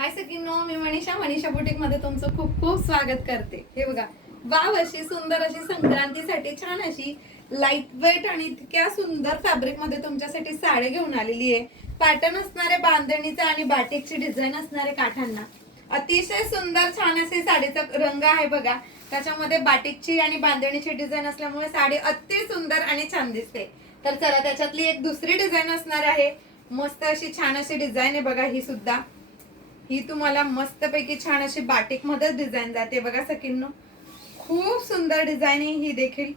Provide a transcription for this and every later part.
हाय सगळ्यांनो, मी Manisha boutique मध्ये तुमचं खूप खूप स्वागत करते। हे बघा, वाव अशी सुंदर अशी संक्रांतीसाठी छान अशी लाईट वेट आणि इतक्या सुंदर फॅब्रिक मध्ये तुमच्यासाठी साडी घेऊन आलेली आहे। पॅटर्न असणारे बांधणीचा आणि बाटिकची डिझाईन असणारे काठांना अतिशय सुंदर छान असे साडीचा रंग आहे बघा। त्याच्यामध्ये बाटिकची आणि बांधणीची डिझाईन असल्यामुळे साडी अति सुंदर आणि छान दिसते। तर चला त्याच्यातली एक दुसरी डिझाईन असणार आहे। मस्त अशी छान अशी डिझाईन आहे बघा। ही सुद्धा ही तुम्हाला मस्तपैकी छान अशी बाटिक मध्ये डिझाईन जाते बघा सखींनो। खूप सुंदर डिझाईन आहे ही देखील।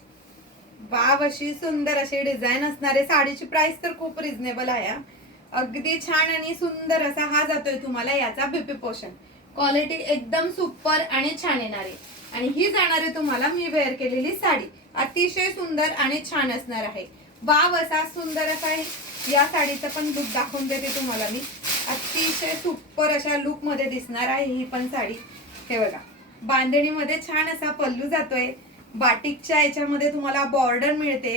वाव अशी सुंदर अशी डिझाईन असणारे साडीची प्राइस तर खूप रिझनेबल आहे। अगदी छान आणि सुंदर असा हा जातोय तुम्हाला याचा बीपी पोर्शन। क्वालिटी एकदम सुपर आणि छान येणार आहे। आणि ही जाणार आहे तुम्हाला मी वेअर केलेली साडी। अतिशय सुंदर आणि छान असणार आहे। वाव असा सुंदर असा या साडीचा पण लुक दाखवून देते तुम्हाला मी। अतिशय सुपर अशा लुक मध्ये दिसणार आहे ही पण साडी। हे बघा, बांधणी मध्ये छान असा पल्लू जातोय। बाटिकच्या याच्यामध्ये तुम्हाला बॉर्डर मिळते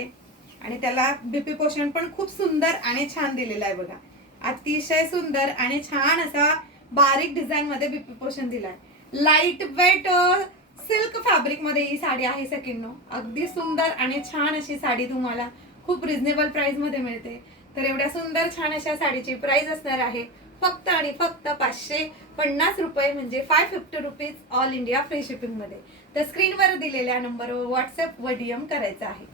आणि त्याला बीपी पोर्शन पण खूप सुंदर आणि छान दिलेला आहे बघा। अतिशय सुंदर आणि छान असा बारीक डिझाईन मध्ये बीपी पोर्शन दिलाय। लाईट वेट सिल्क फॅब्रिक मध्ये ही साडी आहे सखींनो। अगदी सुंदर आणि छान अशी साडी तुम्हाला खूप रिझनेबल प्राइस मध्ये मिळते। तर एवढ्या सुंदर छान अशा साडीची प्राइस असणार आहे फक्त आणि फक्त 550 रुपये, म्हणजे 550 rupees all India free shipping मध्ये। तर स्क्रीनवर दिलेल्या नंबरवर व्हॉट्सअप व डीएम करायचा आहे।